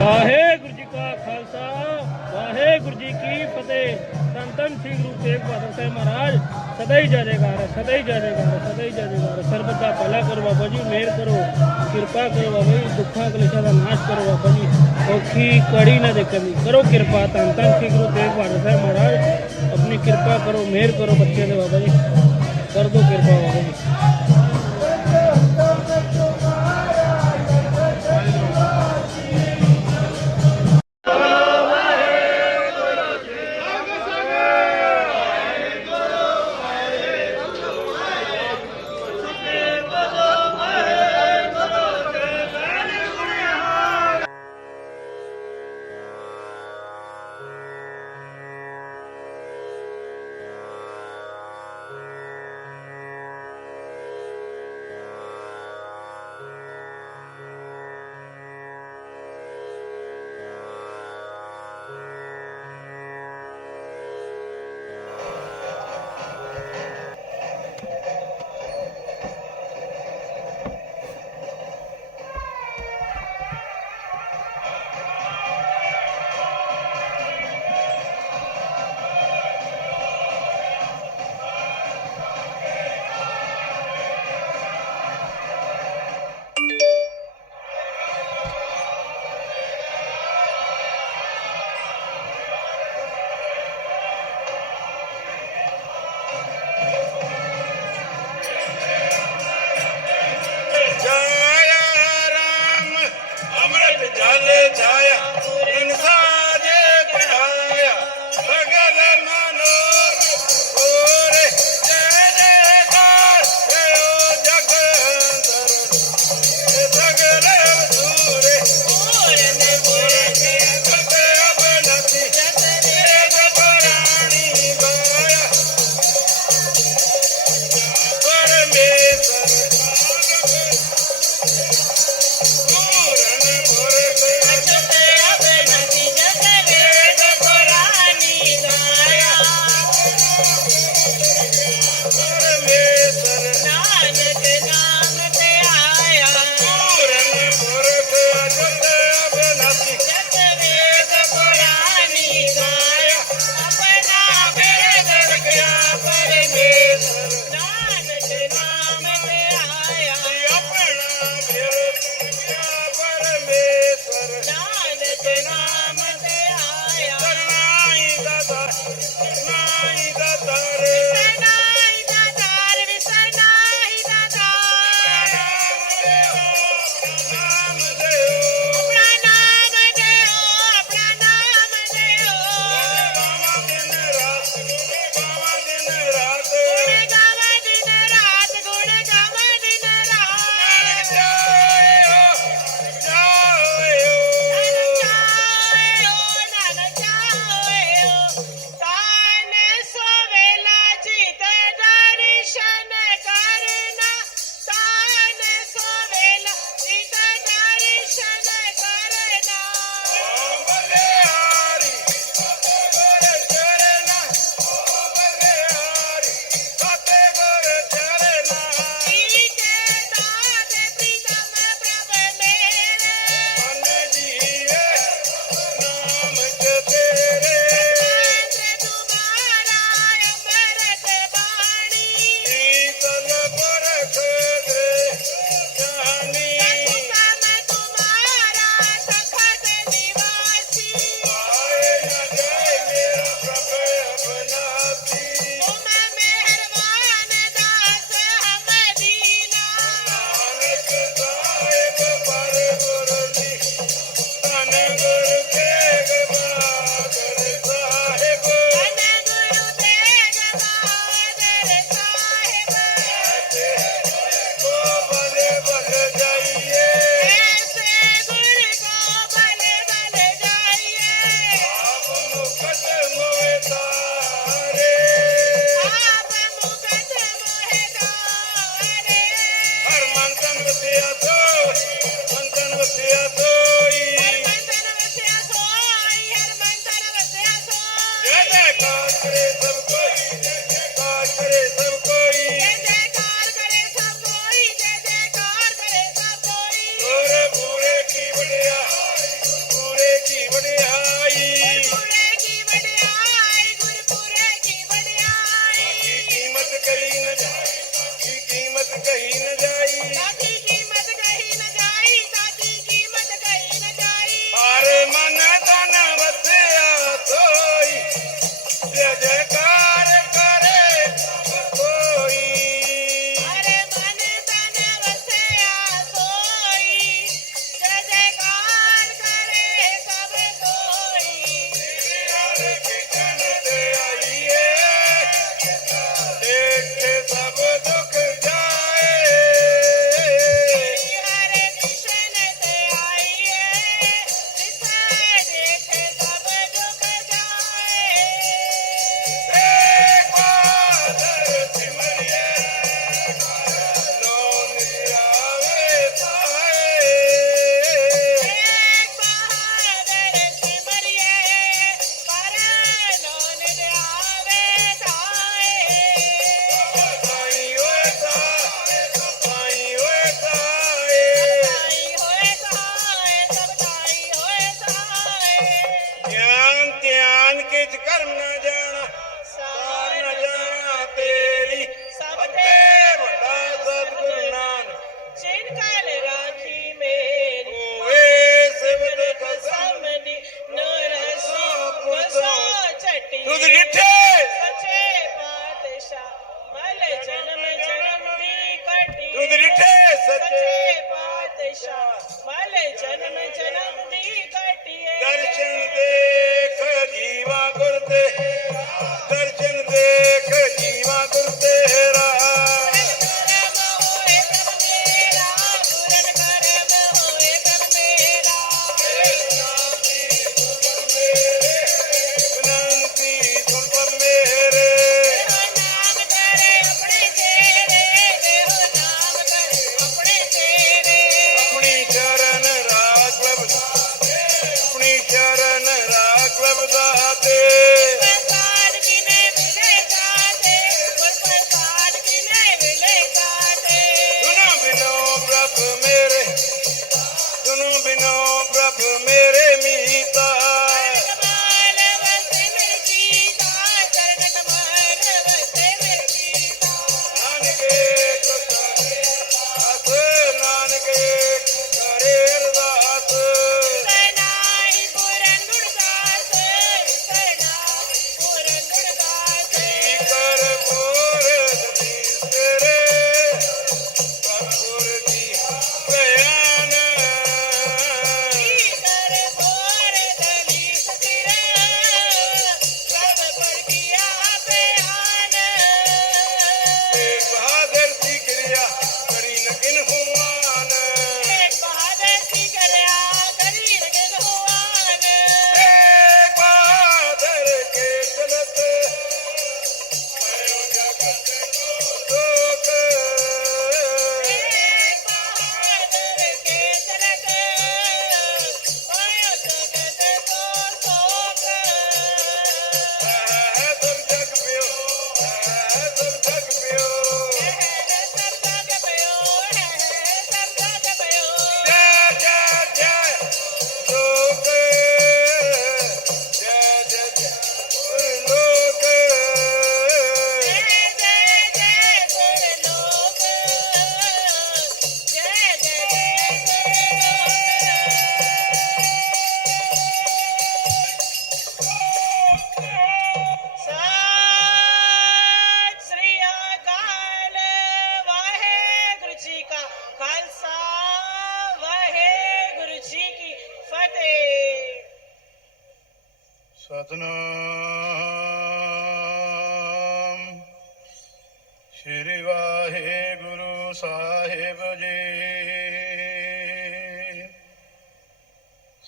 ਵਾਹਿਗੁਰੂ ਜੀ ਕਾ ਖਾਲਸਾ, ਵਾਹਿਗੁਰੂ ਜੀ ਕੀ ਫਤਿਹ। ਧੰਨ ਧੰਨ ਸ੍ਰੀ ਗੁਰੂ ਤੇਗ ਬਹਾਦਰ ਸਾਹਿਬ ਮਹਾਰਾਜ, ਸਦਾ ਹੀ ਜੈ ਸਦਾ ਹੀ ਜੈ ਸਦਾ ਹੀ ਜੈ ਜੈਕਾਰ ਸਰਬਤ ਦਾ ਭਲਾ ਕਰੋ ਬਾਬਾ ਜੀ, ਮਿਹਰ ਕਰੋ, ਕਿਰਪਾ ਕਰੋ ਬਾਬਾ ਜੀ, ਦੁੱਖਾਂ ਕਲੇਸ਼ਾਂ ਦਾ ਨਾਸ਼ ਕਰੋ ਬਾਬਾ ਜੀ। ਔਖੀ ਕੜੀ ਨਾ ਦੇ ਕਮੀ ਕਰੋ ਕਿਰਪਾ ਧੰਨ ਧੰਨ ਸ੍ਰੀ ਗੁਰੂ ਤੇਗ ਬਹਾਦਰ ਸਾਹਿਬ ਮਹਾਰਾਜ, ਆਪਣੀ ਕਿਰਪਾ ਕਰੋ, ਮਿਹਰ ਕਰੋ ਬੱਚਿਆਂ ਦੇ ਬਾਬਾ ਜੀ। ਕਰ ਦੋ ਕਿਰਪਾ ਬਾਬਾ ਜੀ।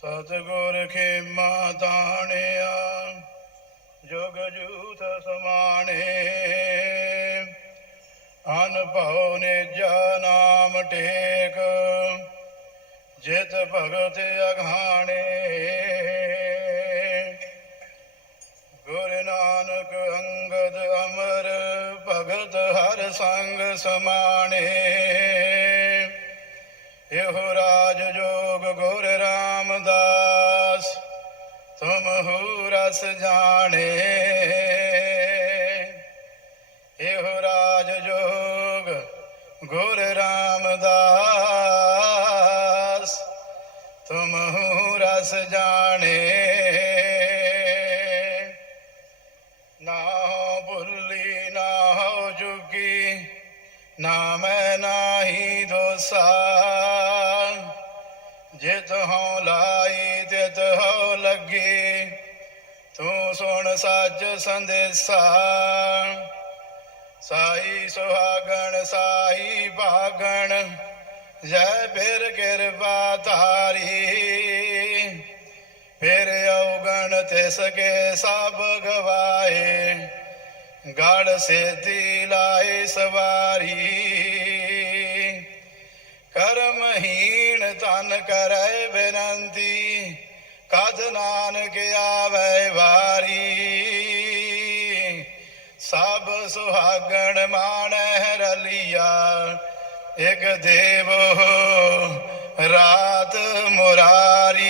ਸਤਗੁਰ ਖੇਮਾ ਦਾਣਿਆ ਜੁਗ ਜੂਤ ਸਮਾਣੇ। ਅਨਭਉ ਨੇ ਨਾਮ ਟੇਕ, ਜਿਤ ਭਗਤ ਅਘਾਣੇ। ਗੁਰ ਨਾਨਕ ਅੰਗਦ ਅਮਰ, ਭਗਤ ਹਰ ਸੰਗ ਸਮਾਣੇ। जाने ਸੰਦੇਸਾ। ਸਾਈ ਸੁਹਾਗਣ, ਸਾਈ ਭਾਗਣ, ਜੈ ਫਿਰ ਕਿਰਪਾ ਧਾਰੀ। ਫਿਰ ਔਗਣ ਤੇ ਸਕੇ ਸਭ ਗਵਾਏ, ਗੜ ਸੇਤੀ ਲਾਏ ਸਵਾਰੀ। ਕਰਮਹੀਣ ਤਨ ਕਰੈ ਬੇਨੰਤੀ, ਕਦ ਨਾਨਕ ਆਵੇ ਵਾਰੀ। ਸੁਹਾਗਣ ਮਾਣਹਿ ਰਲੀਆ ਇਕ ਦੇਵ ਰਾਤ ਮੁਰਾਰੀ।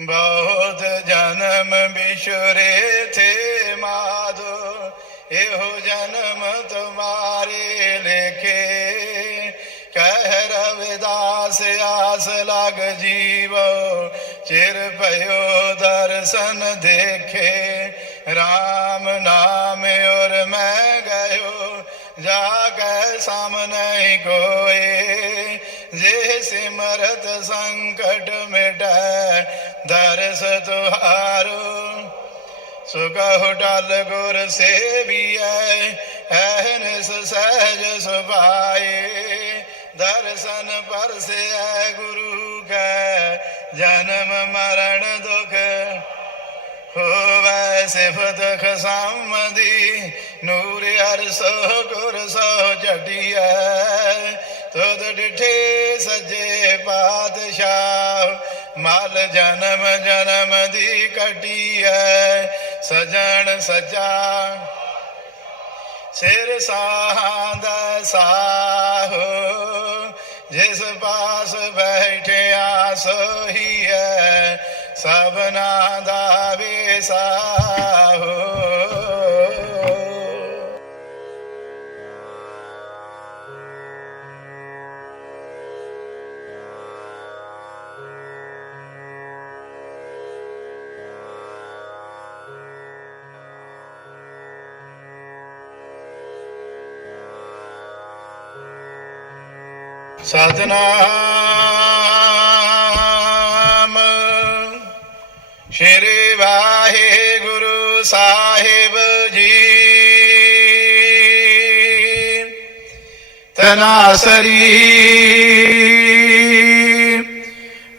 ਬਹੁਤ ਜਨਮ ਬਿਸ਼ਰੇ ਥੇ ਮਾਧੋ, ਇਹੋ ਜਨਮ ਤੁਮਾਰੇ ਲੇਖੇ। ਕਹਿ ਰਵਿਦਾਸ ਆਸ ਲਗ ਜੀਵ, ਚਿਰ ਭਇਓ ਦਰਸ਼ਨ ਦੇਖੇ। ਰਾਮ ਨਾਮ ਔਰ ਮੈਂ ਗਇਓ, ਜਾ ਕੇ ਸਾਹਮਣੇ ਕੋਏ ਜੇ ਸਿਮਰਤ ਸੰਕਟ ਮਿਟੈ, ਦਰਸ ਤੁਹਾਰੋ। ਸੁਗਹੁ ਡਲ ਗੁਰ ਸੇਵੀਐ, ਐਨਸ ਸਹਿਜ ਸੁਭਾਏ। ਦਰਸ਼ਨ ਪਰਸੈ ਗੁਰੂ ਕੈ, ਜਨਮ ਮਰਨ ਦੋ ਹੋਵੈ ਸਿਫਤ ਖਸਮਦੀ, ਨੂਰ ਅਰਸੋ ਗੁਰ ਸੋ ਝਟਿਐ ਤੁਧ ਡਿਠੇ ਸੱਜੇ ਪਾਤਸ਼ਾਹ, ਮਲ ਜਨਮ ਜਨਮ ਦੀ ਕਟਿਐ ਸਜਣ ਸਜਾ, ਸਿਰ ਸਾਹੰਦਾ ਸਾਹੋ। ਜਿਸ ਪਾਸ ਬੈਠਿਆ ਸੋਈ ਹੈ ਸਭਨਾ ਦਾ ਵਿਸਾਹੋ। ਸਤਨਾਮ ਸ਼੍ਰੀ ਵਾਹਿਗੁਰੂ ਸਾਹਿਬ ਜੀ। ਤਨਾਸਰੀ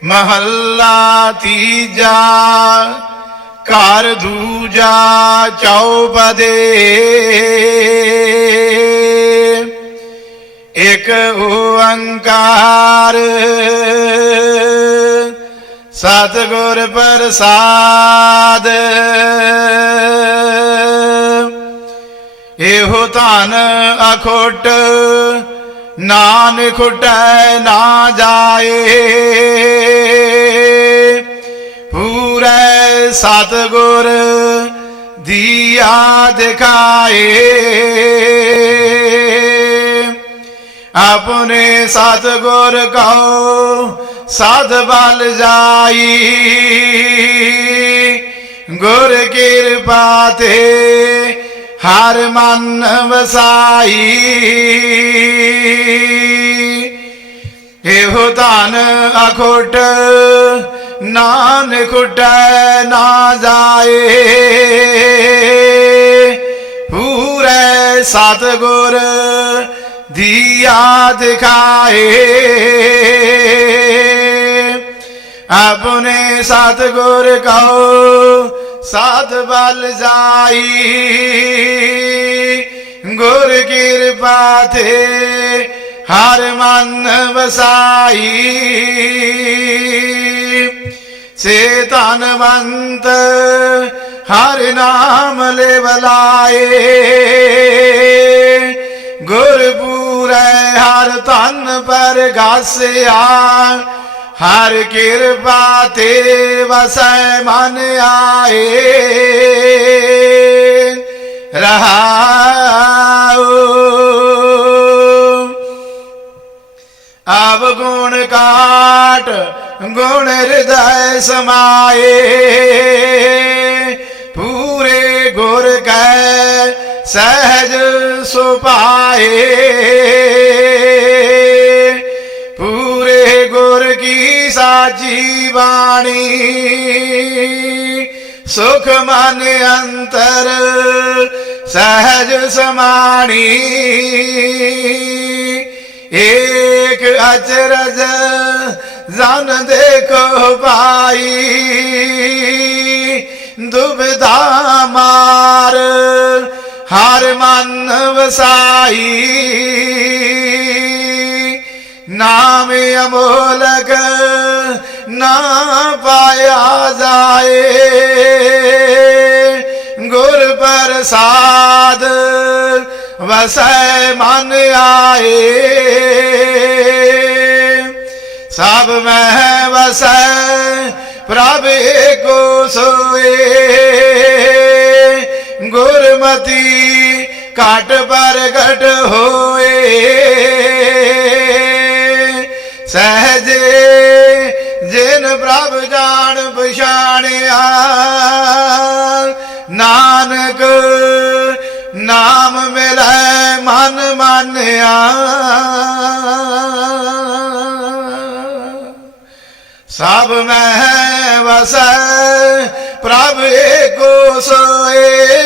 ਮਹੱਲਾ ਤੀਜਾ ਘਰ ਦੂਜਾ ਚੌਪਦੇ। ਇਕ ਓੰਕਾਰ। ਸਤਿਗੁਰ ਪ੍ਰਸਾਦ। ਇਹੋ ਧਨ ਅਖੋਟ ਨਾਨਕ ਖੁਟੈ ਨਾ ਜਾਏ। ਪੂਰੇ ਸਤਿਗੁਰ ਦੀਆ ਦਿਖਾਏ। ਆਪਣੇ ਸਤਿਗੁਰ ਕਉ ਸਾਧ ਬਲ ਜਾਈ। ਗੁਰ ਕਿਰਪਾ ਤੇ ਹਰ ਮਨ ਵਸਾਈ। ਇਹੋ ਧਨ ਅਖੋਟ ਨਾਨ ਖੁਟੈ ਨਾ ਜਾਏ। ਪੂਰੇ ਸਤਿਗੁਰ ਦੀਆ ਦਿਖਾਏ। ਆਪਣੇ ਸਤਿਗੁਰ ਕਉ, ਸਾਧ ਬਲ ਜਾਈ। ਗੁਰ ਕਿਰਪਾ ਤੇ ਹਰ ਮਨ ਵਸਾਈ। ਸੇ ਧਨਵੰਤ ਹਰ ਨਾਮ ਲੈ ਬਲਾਏ ਗੁਰ ਪੂਰੈ ਹਰ ਧਨ ਪਰ ਗਾਸਿਆ ਹਰ ਕਿਰਪਾ ਤੇ ਵਸੈ ਮਨ ਆਏ। ਰਹਾਉ। ਆਵ ਗੁਣ ਕਾਟ, ਗੁਣ ਹਿਰਦੈ ਸਮਾਏ। ਪੂਰੇ ਗੁਰ ਕੈ ਸਹਿਜ ਸੁਪਾਏ ਪੂਰੇ ਗੁਰ ਕੀ ਸਾਚੀ ਬਾਣੀ। ਸੁਖ ਮਨ ਅੰਤਰ ਸਹਿਜ ਸਮਾਣੀ। ਏਕ ਅਚਰਜ ਜਨ ਦੇਖੋ ਪਾਈ ਦੁਬਿਧਾ ਮਾਰ ਹਰ ਮਨ ਵਸਾਈ। ਨਾਮ ਅਮੋਲਕ ਨਾ ਪਾਇਆ ਜਾਏ। ਗੁਰ ਪ੍ਰਸਾਦ ਵਸੈ ਮਨ ਆਏ। ਸਭ ਮਹਿ ਵਸੈ ਪ੍ਰਭ ਕੋ ਸੋਏ। ਮਤੀ ਘਟ ਪ੍ਰਗਟ ਹੋਏ। ਸਹਜੇ ਜਿਨ ਪ੍ਰਭ ਜਾਣ ਪਛਾਣਿਆ, ਨਾਨਕ ਨਾਮ ਮਿਲੈ ਮਨ ਮਾਨਿਆ। ਸਭ ਮੈਂ ਵਸੈ ਪ੍ਰਭ ਏਕੋ ਸੋਏ।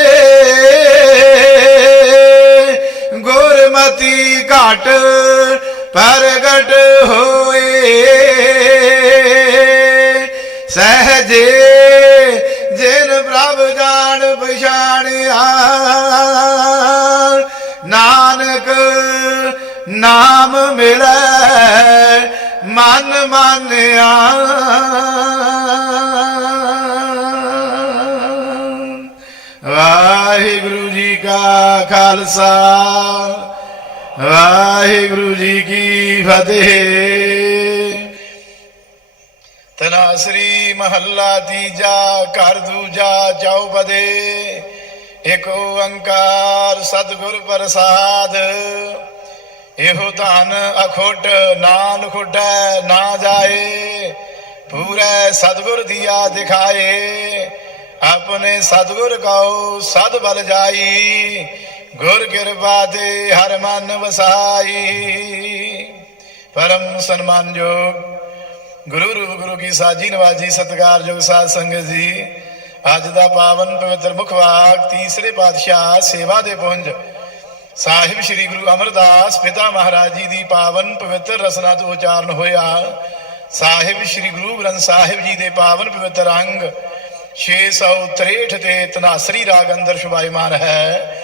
ਗੁਰਮਤੀ ਪ੍ਰਗਟ ਹੋਏ। ਸਹਜੇ ਜਿਨ ਪ੍ਰਭ ਜਾਣ ਪਛਾਣਿਆ, ਨਾਨਕ ਨਾਮ ਮਿਲੈ ਮਨ ਮਾਨਿਆ। ਵਾਹਿਗੁਰੂ ਜੀ ਕਾ ਖਾਲਸਾ। ਵਾਹਿਗੁਰੂ ਜੀ ਕੀ ਫਤਿਹ। ਤਨਾਸਰੀ ਮਹੱਲਾ ਤੀਜਾ, ਘਰ ਦੂਜਾ ਚੌਪਦੇ ਏਕ ਓੰਕਾਰ ਸਤਿਗੁਰ ਪ੍ਰਸਾਦ। ਇਹੋ ਧਨ ਅਖੋਟ, ਨਾਨ ਖੁਟੈ ਨਾ ਜਾਏ। ਪੂਰੇ ਸਤਿਗੁਰ ਦੀਆ ਦਿਖਾਏ। ਆਪਣੇ ਸਤਿਗੁਰ ਕਉ ਸਦ ਬਲ ਜਾਈ। ਗੁਰ ਕਿਰਪਾ ਤੇ ਹਰ ਮਨ ਵਸਾਈ। ਪਰਮ ਸਨਮਾਨਯੋਗ ਗੁਰੂ ਰੂਪ ਗੁਰੂ ਕੀ ਸਾਜੀ ਨਵਾਜੀ ਸਤਿਕਾਰਯੋਗ ਸਾਧ ਸੰਗਤ ਜੀ, ਅੱਜ ਦਾ ਪਾਵਨ ਪਵਿੱਤਰ ਮੁਖਵਾਕ ਤੀਸਰੇ ਪਾਤਸ਼ਾਹ ਸੇਵਾ ਦੇ ਪੁੰਜ ਸਾਹਿਬ ਸ੍ਰੀ ਗੁਰੂ ਅਮਰਦਾਸ ਪਿਤਾ ਮਹਾਰਾਜ ਜੀ ਦੀ ਪਾਵਨ ਪਵਿੱਤਰ ਰਸਨਾ ਤੋਂ ਉਚਾਰਨ ਹੋਇਆ। ਸਾਹਿਬ ਸ੍ਰੀ ਗੁਰੂ ਗ੍ਰੰਥ ਸਾਹਿਬ ਜੀ ਦੇ ਪਾਵਨ ਪਵਿੱਤਰ ਅੰਗ 663 ਤੇ ਤਨਾਸਰੀ ਰਾਗ ਅੰਦਰ ਸ਼ੁਭਾਇਮਾਨ ਹੈ।